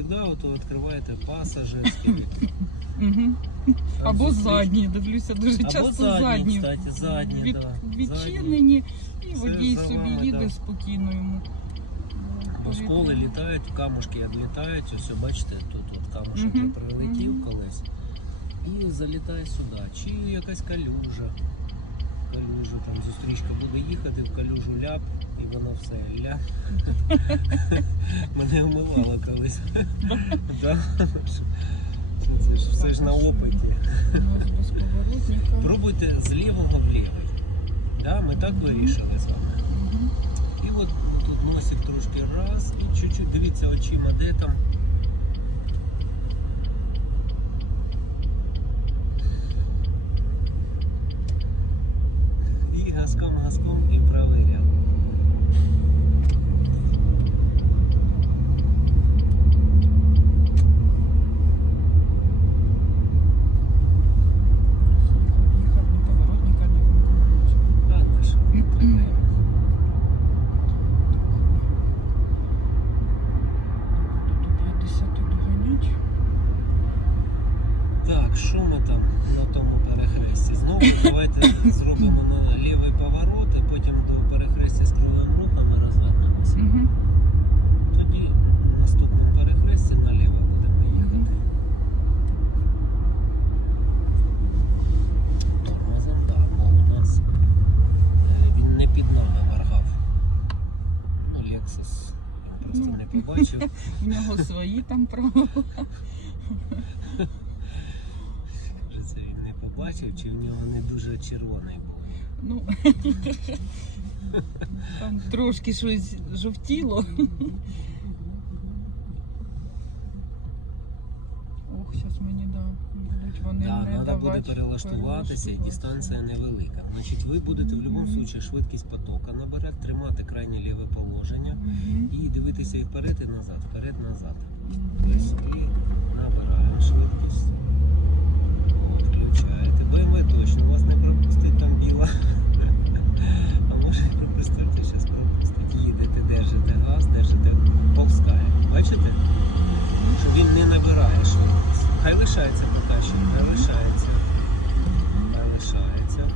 завжди от відкриваєте пасажирський. Угу. Там Або зустріч- задні, дивлюся, дуже Або часто задні, задні. кстати, задні, від, да. відчинені, і Все водій за собі вами, їде да. спокійно йому. Бо сколи літають, камушки як літають, ось бачите, тут от камушок Мгм, прилетів мгм. колись і залітає сюди. Чи якась калюжа. Калюжа там зустрічка буде їхати, в калюжу ляп, і воно все ляп. Мене вмивало колись. Це ж все ж на опиті. Пробуйте з лівого в лівий. Да, ми так вирішили з вами. І от тут носик трошки раз і чуть-чуть дивіться очима, де там. І газком, газком і правий ряд. Їхав, ні поворотника, ні вмикнути. Да, наш. Буду до 50 доганять. Так, що ми там на тому перехресті? Знову давайте зробимо на лівий поворот і потім до перехрестя з кривим рухом і розвернемося. Угу. Тоді на наступному перехресті наліво будемо їхати. Тормозом так, бо у нас е, він не під нами моргав. Ну, Lexus він просто Ну. не побачив. В нього свої там правила. Це він не побачив, чи в нього не дуже червоний був. Ну, там трошки щось жовтіло. Ох, зараз мені да, будуть вони Да, не треба буде перелаштуватися і дистанція невелика. Значить, ви будете в будь-якому випадку швидкість потока набирати, тримати крайнє ліве положення і дивитися і вперед, і назад, вперед, назад. Тобто і набираємо швидкість. От, включаєте. БМВ точно вас не пропустить там біла. А може і пропустити, зараз пропустить. Їдете, держите газ, держите, повскає. Бачите? Що він не набирає швидкість. Хай лишається поки що, хай лишається. Хай лишається.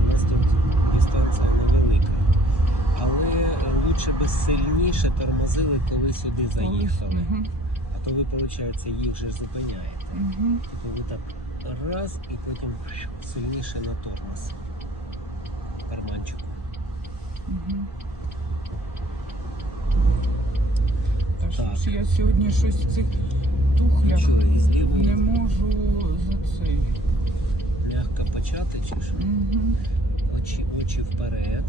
У нас тут дистанція невелика. Але е, лучше би сильніше коли сюди заїхали. Мгм. А то ви, виходить, їх же зупиняєте. Мгм. Типу ви так раз і потім сильніше на тормоз. Карманчику. Мгм. Та Так. ж я сьогодні щось в цих тухлях Чули, не можу за цей. м'яко почати чи що? Мгм. Очі, очі вперед.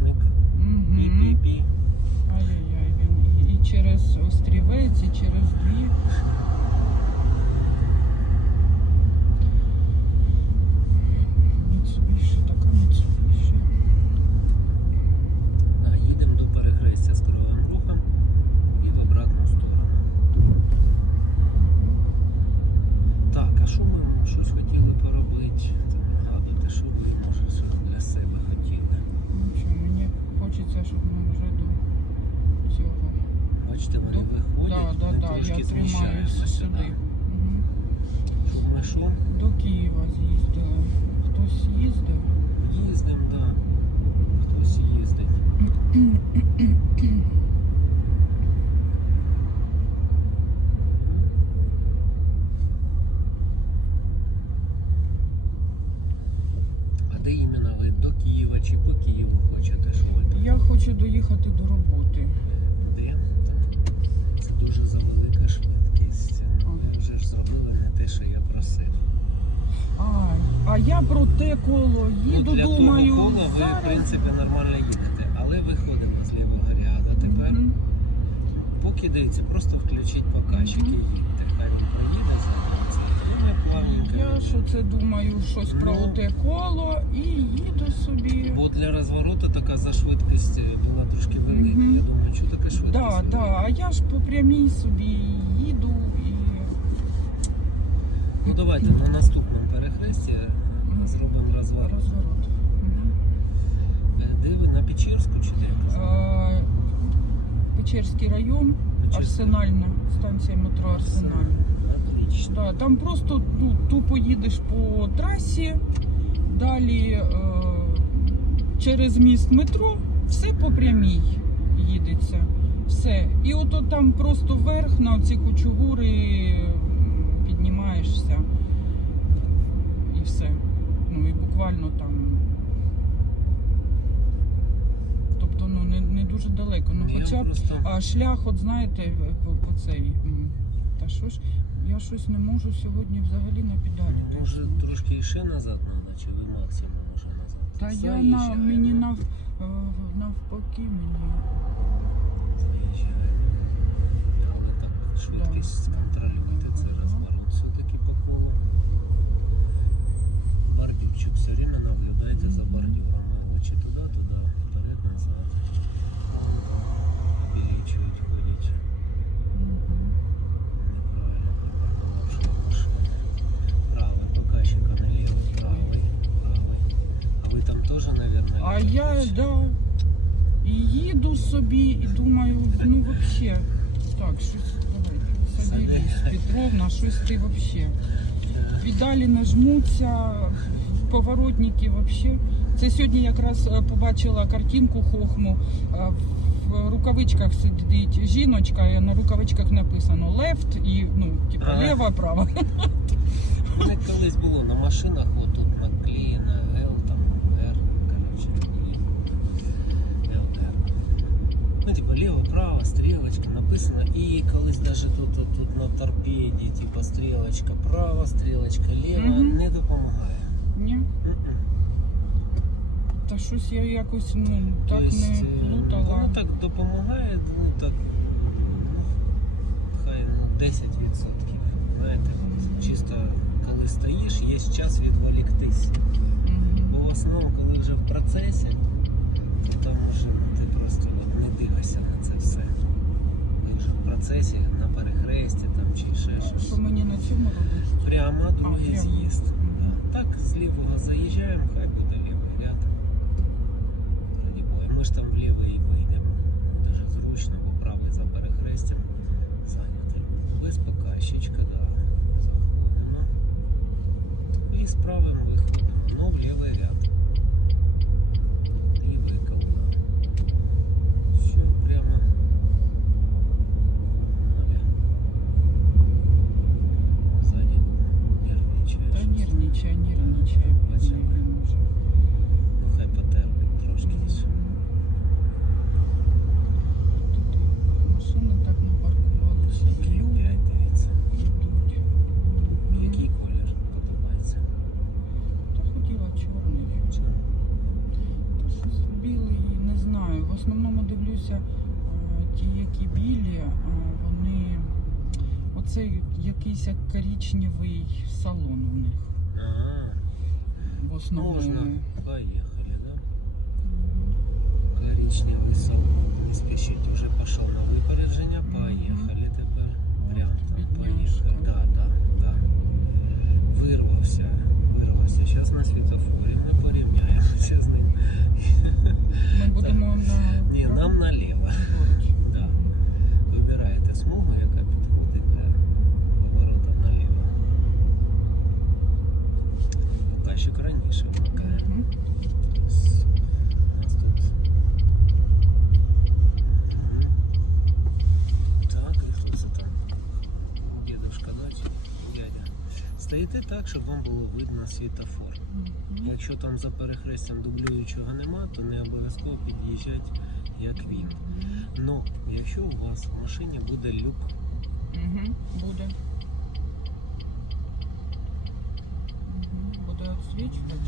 Порушник. Угу. Пі-пі-пі. Ай-яй-яй, він і, через острівець, і через дві. Міцубіші, така Міцубіші. А, їдемо до перехрестя з кривим рухом і в обратну сторону. Так, а що ми щось хотіли поробити? Там нагадуйте, що ви може щось для себе хотіли. Ну що, мені хочеться, щоб ми вже до цього. Бачите, вони До- виходять, да, да, вони да, трішки я тримаюся зміщаються сюди. сюди. Мгм. Щоб ми що? До Києва з'їздили. Хтось їздив. Їздимо, так. Да. Хтось їздить. А де іменно ви? До Києва чи по Києву хочете? Що ви там? Я хочу доїхати до роботи. Де? Там Це дуже завелика швидкість. Ви вже ж зробили не те, що я просив. А, а я про те коло їду, ну, для думаю. того кола ви, в зараз- принципі, нормально їдете. Але виходимо з лівого ряду тепер. Мгм. Поки дивіться, просто включіть покажчик і Мгм. їдьте я що це думаю, щось про ну. оте коло і їду собі. Бо для розвороту така за швидкість була трошки велика. Мгм. Я думаю, що таке швидкість? Да, да, а я ж по прямій собі їду і Ну давайте на наступному перехресті е, м, зробимо розворот. розворот. Мгм. Е, Де ви на Печерську чи де? Печерський район, Печерська. арсенальна, станція метро Арсенальна. Отлично. Там просто ну, тупо їдеш по трасі, далі е, через міст метро, все по прямій їдеться. Все. І ото там просто вверх на ці кучугури піднімаєшся і все. Ну і буквально там. Тобто ну, не, не дуже далеко. Ну, хоча б просто... шлях, от знаєте, по, по цей. Та що ж, я щось не можу сьогодні взагалі на педалі. Може тиснути. трошки ще назад треба, чи ви максимум може назад? Та я на Заїжджаємо. мені нав, е, навпаки мені. Заїжджаємо. Але так швидкість Да. контролюйте, це Ага. розворот все-таки по колу. Бордюрчик все время наблюдайте за Мгм. бордюрами. Очі туди, туди, вперед, назад. Оберечують ходять. Мгм. Неправильно припаркувавши машину. Правий, показчика наліво, правий, правий. А ви там теж, мабуть, А я, да. І їду собі і думаю, ну взагалі. Так, щось давайте. Соберись, Петровна, щось ти взагалі. Педалі нажмуться, поворотники взагалі. Це сьогодні якраз е, побачила картинку хохму. е, В рукавичках сидить жіночка, і на рукавичках написано left і ну, типу, лева, права. Мене колись було на машинах, отут наклеєно L, там R, коротше, і LR. Ну, типа ліво, право, стрілочка написано. І колись даже тут, тут, тут на торпеді, типа стрілочка права, стрілочка ліва, Мгм. не допомагає. Ні? Мгм. Та щось я якось ну, так Тобто, не е, плутала. Воно так допомагає, ну так, ну, хай ну, 10%. Знаєте, чисто коли стоїш, є час відволіктись. Мгм. Бо в основному, коли вже в процесі, то там вже ти просто дивишся на це все. Коли вже в процесі, на перехресті там чи ще щось. Що мені на цьому робити? Прямо другий прямо. з'їзд. Мгм. Да. Так, з лівого заїжджаємо, хай буде лівий ряд. Раді Бога. Ми ж там вліво і вийдемо. Дуже зручно, бо правий за перехрестям зайнятий. Без показчичка, да. Заходимо. І з правим виходимо. Ну, в лівий ряд. Основному дивлюся, е, ті, які білі, е, вони. Оце якийсь як коричневий салон у них. Ага, В основному. можна. Поехали, да? Коричневый салон. Не спешіть, уже пошел на випередження. Поїхали тепер. Прямо там поїхали. Да, да, да. Вирвався. Вирвався. Зараз на світофорі. З ним. Ми будемо на Ні, нам наліво. праворуч. Да. Вибираєте смугу, яка підходить для поворота наліво. Показчик раніше вмикає. Мгм. Тобто у нас тут. Мгм. Так, і хто це там? Дідушка, дочь, дядя. Стоїте так, щоб вам було видно світофор. Якщо там за перехрестям дублюючого нема, то не обов'язково під'їжджати як він. Ну, якщо у вас в машині буде люк, Буде. Мгм, Буде відсвічувати.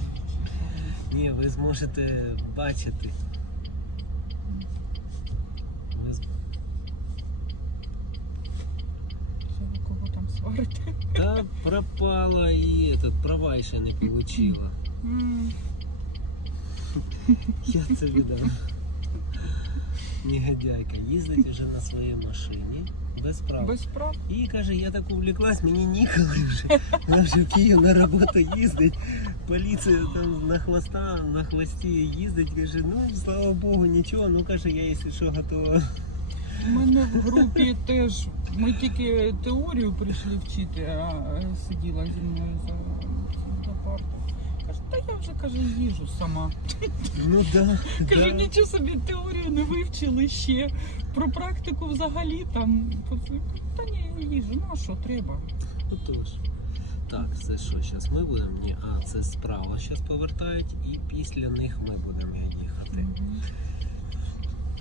ні, ви зможете бачити. сварите? Та пропала і этот, права ще не получила. М, Я це віддам. Негодяйка їздить вже на своїй машині без прав. Без прав. І каже, я так увлеклась, мені ніколи вже. Вона вже в Київ на роботу їздить. Поліція там на хвоста, на хвості їздить. Каже, ну слава Богу, нічого. Ну каже, я якщо що готова У мене в групі теж ми тільки теорію прийшли вчити, а сиділа зі мною за, за партою. Каже, та я вже каже, їжу сама. Ну да. Каже, да. нічого собі теорію не вивчили ще. Про практику взагалі там. Та ні, їжу, ну а що треба? Отож. Так, це що, зараз ми будемо? Ні, а, це справа зараз повертають і після них ми будемо їхати.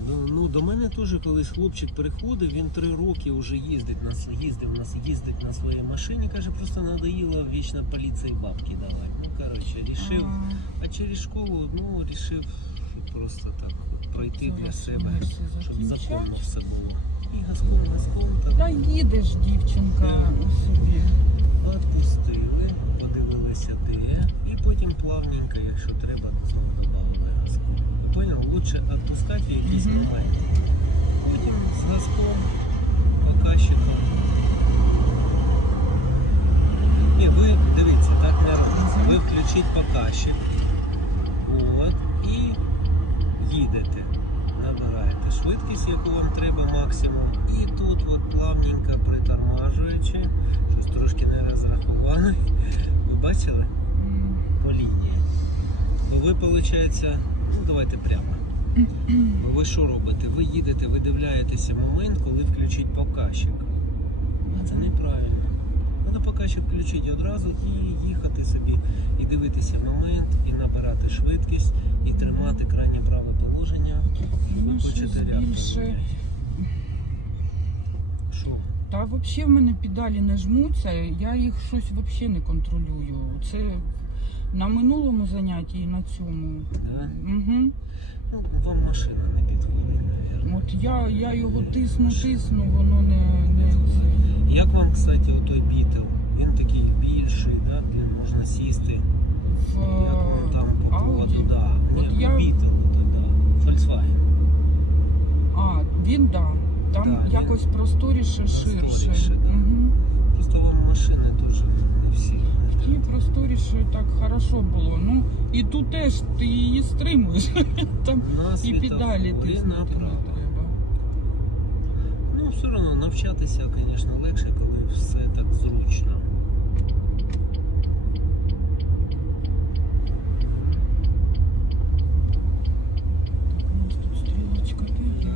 Ну, ну до мене теж колись хлопчик приходив, він три роки вже їздить на їздив на їздить на своїй машині. Каже, просто надоїло вічно поліції бабки давати. Ну коротше, рішив. А, А через школу, ну, рішив просто так от пройти для зараз себе, щоб законно все було. І газком, газком так Та їдеш, дівчинка, собі. відпустили, подивилися де, і потім плавненько, якщо треба, знову додали газку. Ви поняли? Лучше відпускати в якийсь Мгм. момент. Потім з газком, показчиком. Ні, ви дивіться, так не робиться. Ви включіть показчик. От, і їдете. Набираєте швидкість, яку вам треба максимум. І тут от плавненько притормажуючи, щось трошки не розрахували. Ви бачили? По лінії. Бо ви, виходить, ну давайте прямо. Ви що робите? Ви їдете, ви дивляєтеся момент, коли включить показчик. А це неправильно. Треба показчик включити одразу і їхати собі, і дивитися момент, і набирати швидкість, і тримати крайнє праве положення. Ну, щось хочете більше. Що? Та взагалі в мене педалі не жмуться, я їх щось взагалі не контролюю. Це на минулому занятті і на цьому. Да? Угу. Ну, вам машина не підходить, мабуть. От я, я його тисну, тисну, воно не, не. Як вам, кстати, отой бітл? Він такий більший, да? Він можна сісти. в Як вам там по поводу, да. От Ні, я- бітл, то да. Volkswagen. А, він да. Там Да, він якось просторіше, ширше. просторіше, да. Угу. Просто вон машини дуже не всі. І просторіше так хорошо було. Ну і тут теж ти її стримуєш. Там На і педалі світофорі тиснути не направо. треба. Ну, все одно навчатися, звісно, легше, коли все так зручно. Так, у нас тут стрілочка де?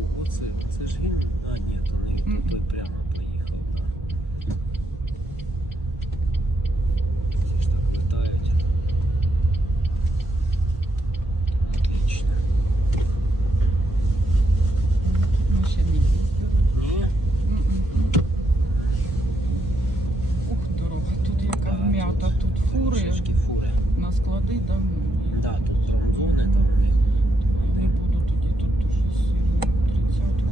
О, оце, це ж він. А, ні, то не Мгм. то той прямо поїхав, так. Всі ж так летають. Отлично. Ми ще не їздили. Ні? М-м. Ух, дорога, тут яка Да, вм'ята, тут фури Трішки фури. на склади там. Да, тут тромбони, там вони. Не буду тоді тут дуже сильно тридцятку.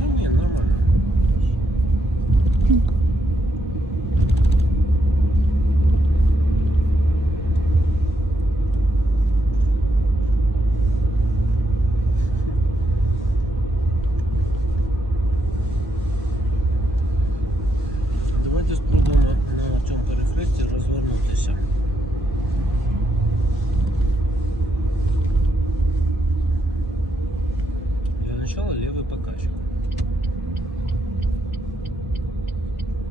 Ну ні, нормально. Давайте спробуємо на цьому перехресті розвернутися. Для начала левый покачик.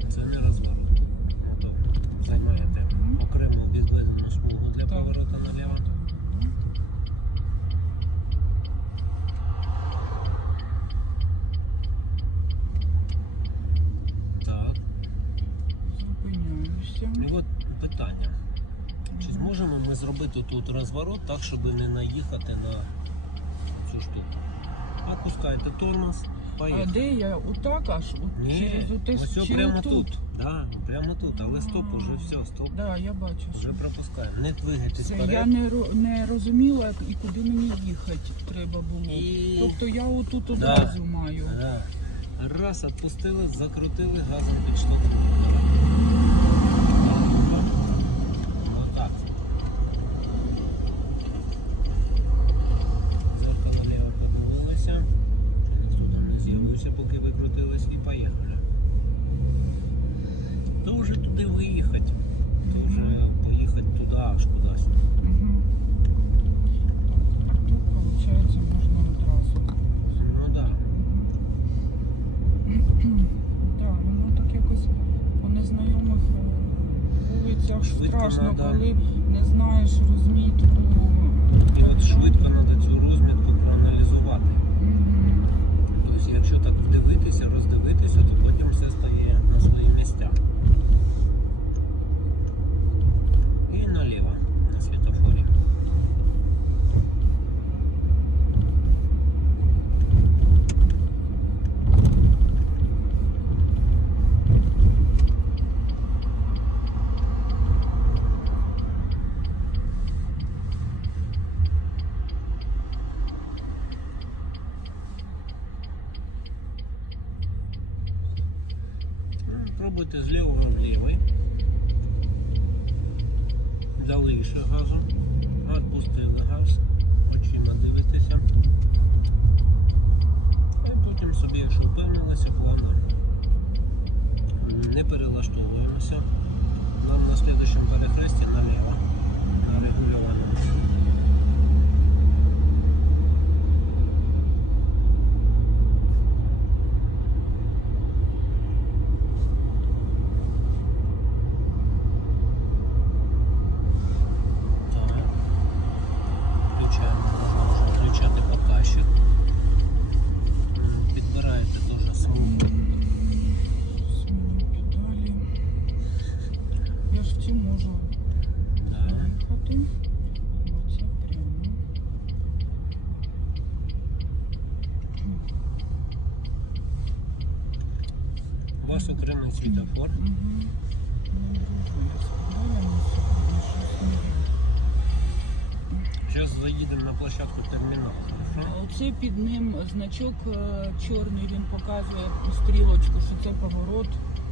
Це не розворот. Ото займаєте окрему відведену смугу для Так. повороту наліво. Так. Зупиняюся. І от питання. Чи зможемо ми зробити тут розворот так, щоб не наїхати на цю штуку? Опускайте тормоз, А де я? Отак аж? От Ні, через оте ось чи прямо тут. Да, прямо тут, але стоп, уже все, стоп. Да, я бачу. Вже пропускаємо. Не двигайтесь Це вперед. я не, ро- не розуміла, і куди мені їхати треба було. І- Тобто я отут одразу маю. Да. Раз, відпустили, закрутили, газом підштовхнули. Отак. Зеркало ліво подивилися. Ніхто там не з'явився, поки викрутились і поїхали. То вже туди виїхати. То вже поїхати туди аж кудись. Мгм. Так, місцях Швидко страшно, надо. коли не знаєш розмітку. І от швидко треба цю розмітку проаналізувати. Мгм. Тобто, якщо так вдивитися, роздивитися, то потім все стає на свої місця. І наліво на світофорі. Ну, Пробуйте з лівого в лівий. Дали ще газу. Відпустили газ. Очима дивитеся. І потім собі, якщо впевнилися, плавно не перелаштовуємося. Нам на слідчому перехресті наліво. На регулюваному. Так. Включаємо, можна вже включати показчик. М, Підбираєте теж смугу. Зміню педалі. Я ж в цю можу Да. їхати. Оце прямо. У вас окремий світофор. Угу. Не дружу я з педалями сьогодні, щось не є. Зараз заїдемо на площадку терміналу. Оце під ним значок е, чорний, він показує стрілочку, що це поворот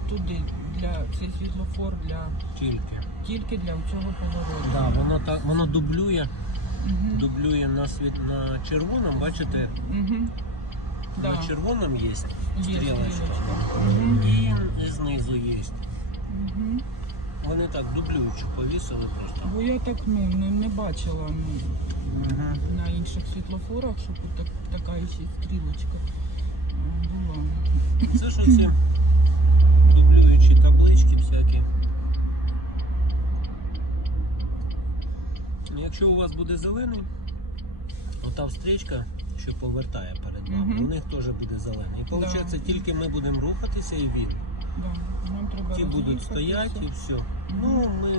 туди. Для це світлофор для Тільки. тільки для цього повороту. Да, воно так воно дублює, Угу. дублює на світ на червоному, бачите, Угу. Да. на червоному є стрілочка. Угу. І знизу є. Угу. Вони так дублюючи повісили просто. Бо я так ну, не, не бачила ну, Угу. на інших світлофорах, щоб так, така ще стрілочка була. Це ж оці дублюючі таблички всякі. Якщо у вас буде зелений, ота стрічка, що повертає перед вами, Мгм. у них теж буде зелений. І виходить, Да. тільки ми будемо рухатися і він. Да. Нам треба Ті будуть стояти і все. Ну, ми,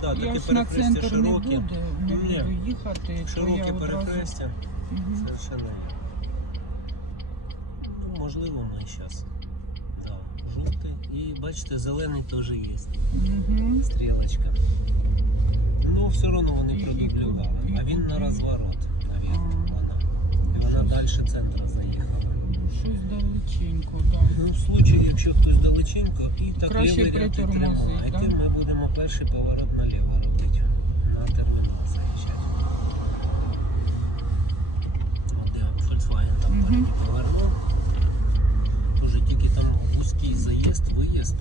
да, Я таке ж на перехрестя центр не широке. буду, не Ні. буду їхати, то я Широке одразу... перехрестя. Мгм. Совершенно вірно. Ну, можливо, ми зараз. Да, жовтий. І бачите, зелений теж є. Мгм. Стрілочка. Ну, все одно вони І- і продублювали. і А він на розворот, навірно, А. вона. І вона далі центру заїхала. Щось далеченько, так. Ну, в случаї, якщо хтось далеченько і так Краще лівий ряд притормозить, тримаєте, да? ми будемо перший поворот наліво робити. На термінал заїжджати. От де Volkswagen там Мгм. передній повернув. Уже тільки там вузький заїзд, виїзд.